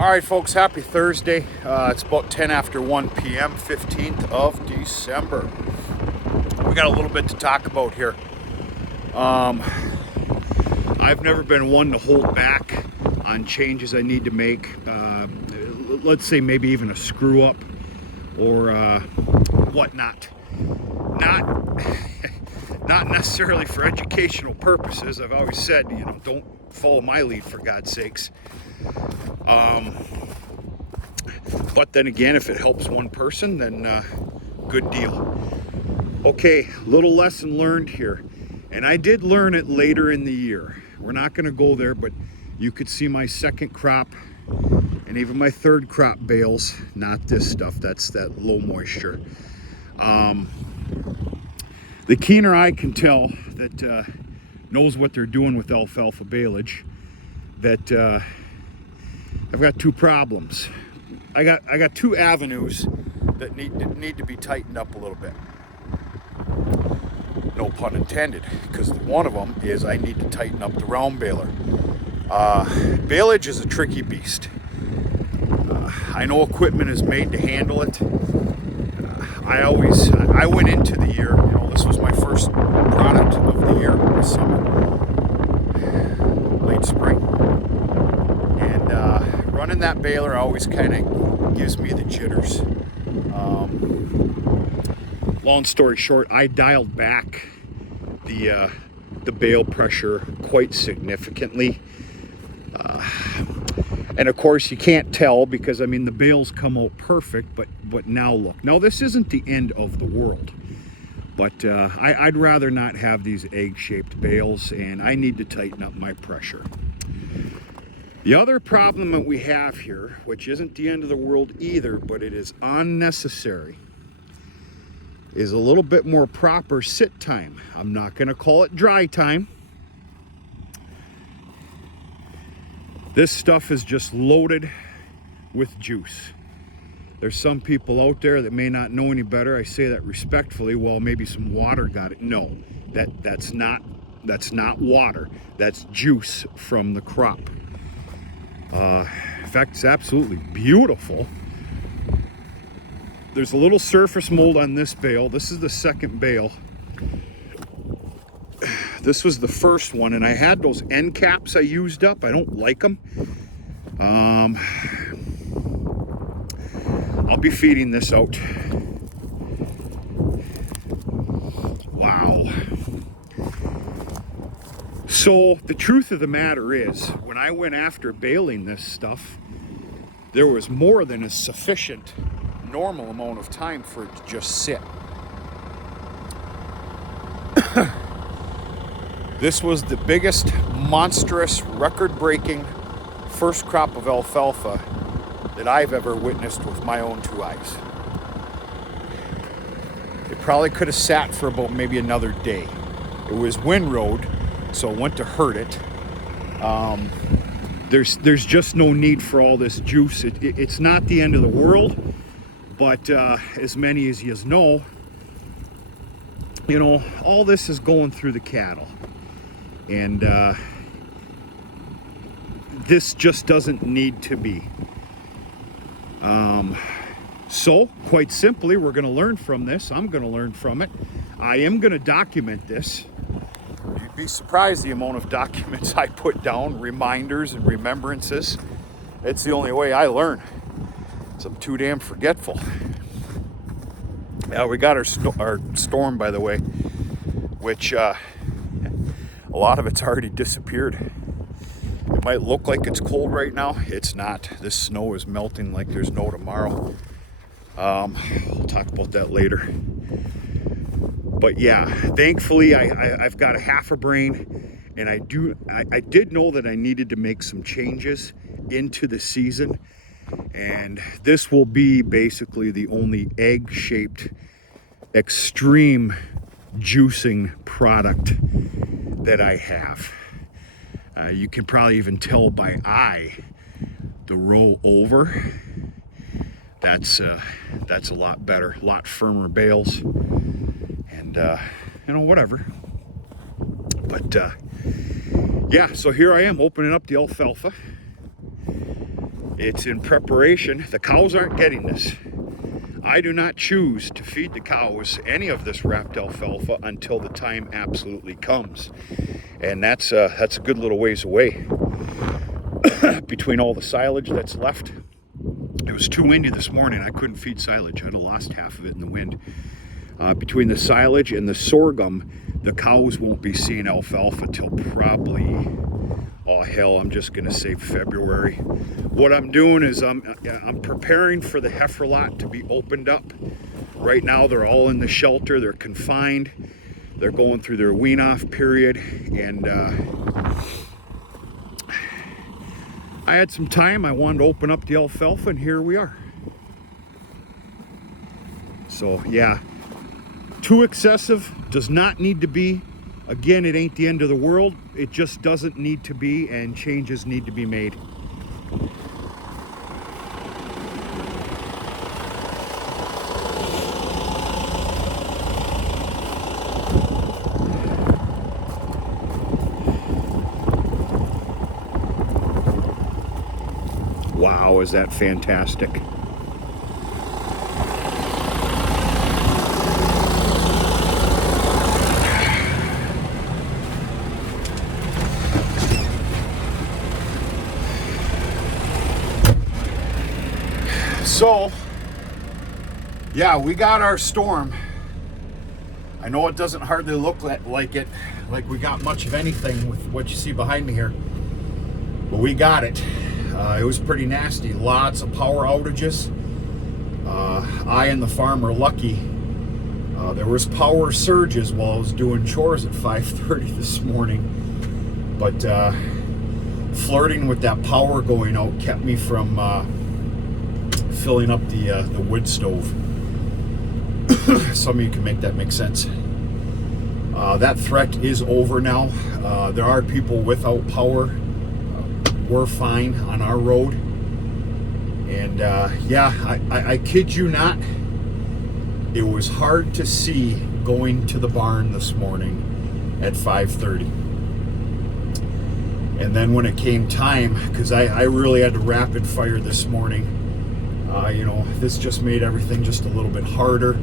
All right, folks, happy Thursday. It's about 10 after 1 p.m., 15th of December. We got a little bit to talk about here. I've never been one to hold back on changes I need to make. Let's say maybe even a screw up or whatnot. Not necessarily for educational purposes. I've always said, don't follow my lead, for God's sakes. But then again, if it helps one person, then good deal. Okay, little lesson learned here. And I did learn it later in the year. We're not going to go there, but you could see my second crop and even my third crop bales. Not this stuff, that's that low moisture. The keener eye can tell that knows what they're doing with alfalfa baleage, that I've got two problems. I got two avenues that need to be tightened up a little bit. No pun intended, because one of them is I need to tighten up the round baler. Baleage is a tricky beast. I know equipment is made to handle it. I went into the year, this was my first product of the year this summer, late spring. And running that baler always kind of gives me the jitters. Long story short, I dialed back the bale pressure quite significantly. And of course you can't tell because the bales come out perfect, but now look. Now this isn't the end of the world, but I'd rather not have these egg-shaped bales, and I need to tighten up my pressure. The other problem that we have here, which isn't the end of the world either, but it is unnecessary, is a little bit more proper sit time. I'm not going to call it dry time. This stuff is just loaded with juice. There's some people out there that may not know any better. I say that respectfully. Well, maybe some water got it. No, that's not water. That's juice from the crop. In fact, it's absolutely beautiful. There's a little surface mold on this bale. This is the second bale. This was the first one, and I had those end caps I used up. I don't like them. I'll be feeding this out. Wow. So the truth of the matter is, when I went after baling this stuff, there was more than a sufficient normal amount of time for it to just sit. This was the biggest, monstrous, record-breaking first crop of alfalfa that I've ever witnessed with my own two eyes. It probably could have sat for about maybe another day. It was windrowed, so it went to hurt it. There's just no need for all this juice. It's not the end of the world, but as many as you know, all this is going through the cattle. And this just doesn't need to be. So, quite simply, we're going to learn from this. I'm going to learn from it. I am going to document this. You'd be surprised the amount of documents I put down, reminders and remembrances. It's the only way I learn. So I'm too damn forgetful. Yeah, we got our storm, by the way, which a lot of it's already disappeared. It might look like it's cold right now. It's not. This snow is melting like there's no tomorrow. We'll talk about that later. But yeah, thankfully I've got a half a brain, and I did know that I needed to make some changes into the season, and this will be basically the only egg-shaped extreme juicing product that I have. You can probably even tell by eye the roll over. That's a lot better, a lot firmer bales, and whatever. But yeah, so here I am opening up the alfalfa, It's in preparation. The cows aren't getting this. I do not choose to feed the cows any of this wrapped alfalfa until the time absolutely comes. And that's a good little ways away. Between all the silage that's left. It was too windy this morning. I couldn't feed silage. I'd have lost half of it in the wind. Between the silage and the sorghum, the cows won't be seeing alfalfa till probably, oh hell, I'm just gonna say February. What I'm doing is I'm preparing for the heifer lot to be opened up. Right now they're all in the shelter, they're confined, they're going through their wean off period, and I had some time, I wanted to open up the alfalfa, and here we are. So yeah, too excessive, does not need to be. Again, it ain't the end of the world. It just doesn't need to be, and changes need to be made. Wow, is that fantastic. So, yeah, we got our storm. I know it doesn't hardly look like we got much of anything with what you see behind me here, but we got it. It was pretty nasty. Lots of power outages. I and the farm are lucky. There was power surges while I was doing chores at 5:30 this morning, but flirting with that power going out kept me from filling up the wood stove. Some of you can make that make sense. That threat is over now. There are people without power. We're fine on our road. And yeah, I kid you not, it was hard to see going to the barn this morning at 5:30. And then when it came time, because I really had to rapid fire this morning, you know, this just made everything just a little bit harder.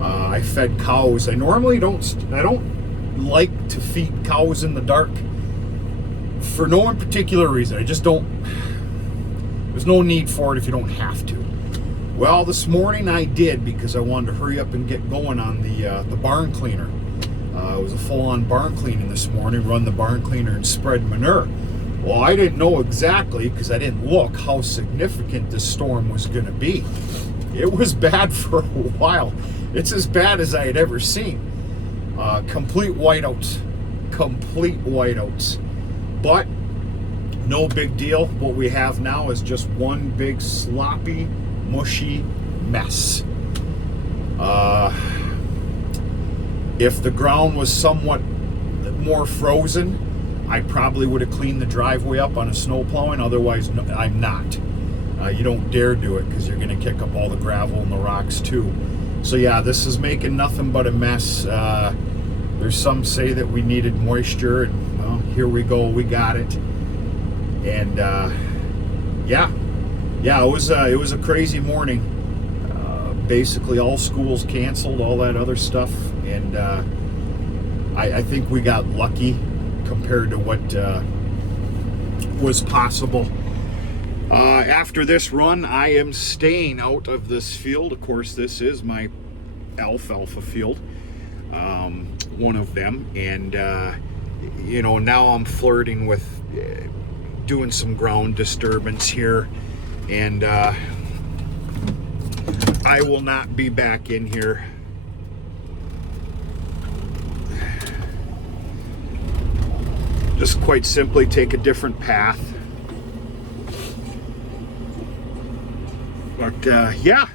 I fed cows. I normally don't like to feed cows in the dark for no particular reason. I just don't. There's no need for it if you don't have to. Well, this morning I did, because I wanted to hurry up and get going on the barn cleaner. It was a full-on barn cleaning this morning. Run the barn cleaner and spread manure. Well, I didn't know exactly, because I didn't look, how significant this storm was going to be. It was bad for a while. It's as bad as I had ever seen. Complete whiteouts. Complete whiteouts. But no big deal. What we have now is just one big sloppy, mushy mess. If the ground was somewhat more frozen, I probably would have cleaned the driveway up on a snow plowing. Otherwise, I'm not. You don't dare do it, because you're going to kick up all the gravel and the rocks too. So yeah, this is making nothing but a mess. There's some say that we needed moisture, and well, here we go. We got it. And yeah, it was a crazy morning. Basically, all schools canceled, all that other stuff, and I think we got lucky compared to what was possible. After this run, I am staying out of this field. Of course, this is my alfalfa field, one of them, and you know, now I'm flirting with doing some ground disturbance here, and I will not be back in here. Just quite simply take a different path. But yeah,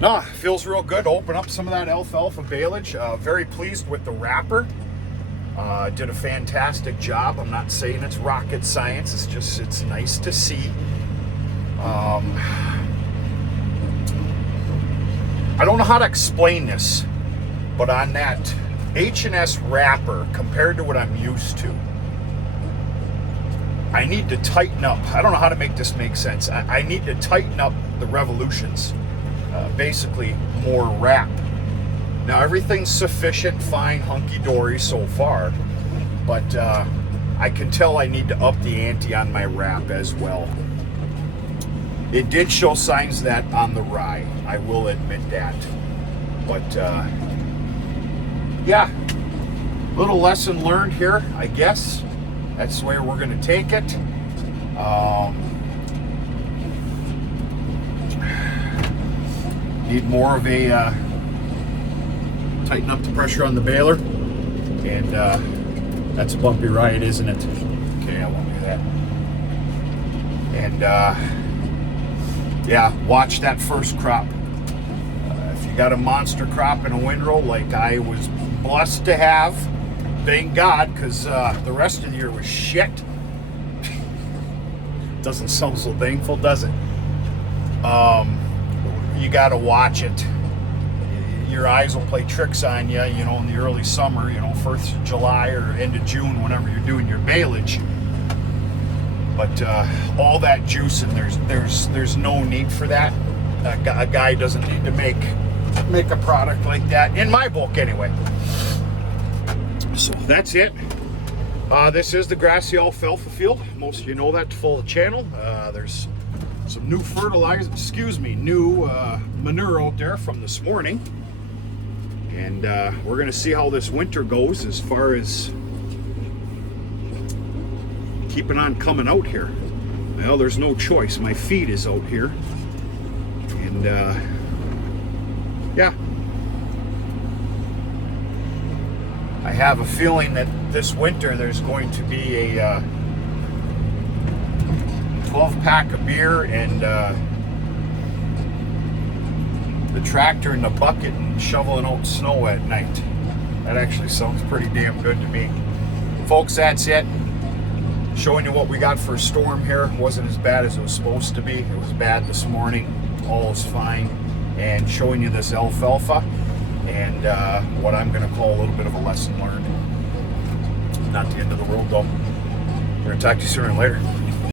no, it feels real good to open up some of that alfalfa baleage. Very pleased with the wrapper. Did a fantastic job. I'm not saying it's rocket science. It's just, it's nice to see. I don't know how to explain this, but on that H&S wrapper, compared to what I'm used to, I need to tighten up. I don't know how to make this make sense. I need to tighten up the revolutions. Basically, more wrap. Now, everything's sufficient, fine, hunky-dory so far, but I can tell I need to up the ante on my wrap as well. It did show signs of that on the rye, I will admit that. But, yeah, little lesson learned here, I guess. That's the way we're going to take it. Need more of a tighten up the pressure on the baler, and that's a bumpy ride, isn't it? Okay, I won't do that. And yeah, watch that first crop. If you got a monster crop in a windrow like I was blessed to have, thank God, because the rest of the year was shit. Doesn't sound so thankful, does it? You got to watch it. Your eyes will play tricks on you, you know, in the early summer, you know, 1st of July or end of June, whenever you're doing your baleage. But all that juice, and there's no need for that. A guy doesn't need to make a product like that, in my book anyway. So that's it. This is the grassy alfalfa field. Most of you know that to follow the channel. There's some new fertilizer, new manure out there from this morning. And we're going to see how this winter goes as far as keeping on coming out here. Well, there's no choice. My feed is out here. And yeah. I have a feeling that this winter there's going to be a 12-pack of beer and the tractor and the bucket and shoveling out snow at night. That actually sounds pretty damn good to me. Folks, that's it. Showing you what we got for a storm here. Wasn't as bad as it was supposed to be. It was bad this morning. All is fine. And showing you this alfalfa and what I'm going to call a little bit of a lesson learned. Not the end of the world, though. We're going to talk to you sooner and later.